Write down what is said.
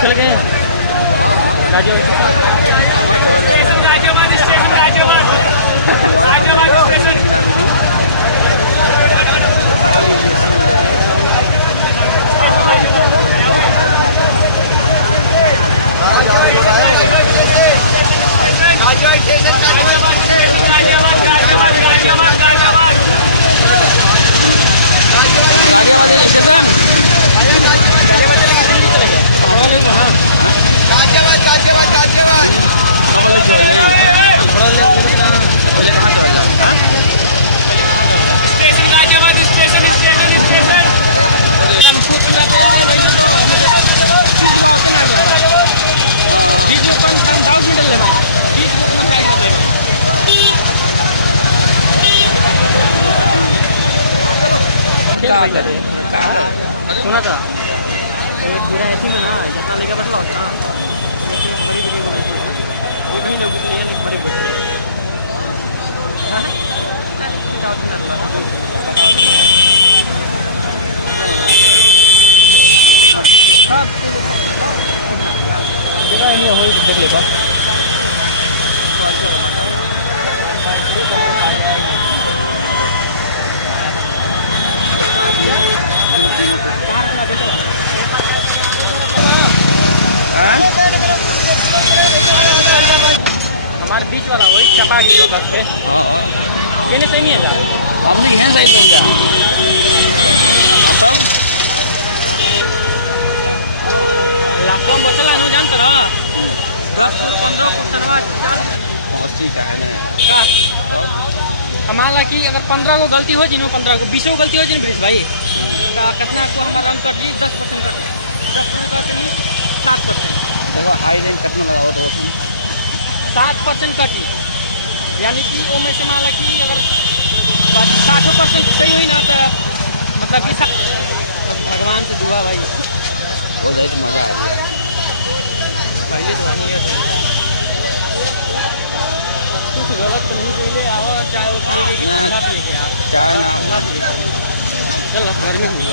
चल गए गाजियाबाद स्टेशन सुना था ऐसी में ना जितना लेके बदला होगा देखा नहीं हो देख लेगा हमारे बीच वाला वही चपा की लोग के कहने सही नहीं है यार हमने यहाँ सही नहीं जा लाखों बचला नो जानता रहा हमारा कि अगर 15 को गलती हो जी नो 15 को 20 को गलती हो जी प्लीज भाई कितना को हम रन कर दी 7% कटी यानी कि वो में से मान ला कि अगर 60% सही हुई ना तो मतलब कि भगवान से दुआ भाई कुछ गलत तो नहीं पीले आओ चाहे वो पिएंगे कि ठंडा पिएंगे आप ठंडा पिएंगे चलो गर्मी हुई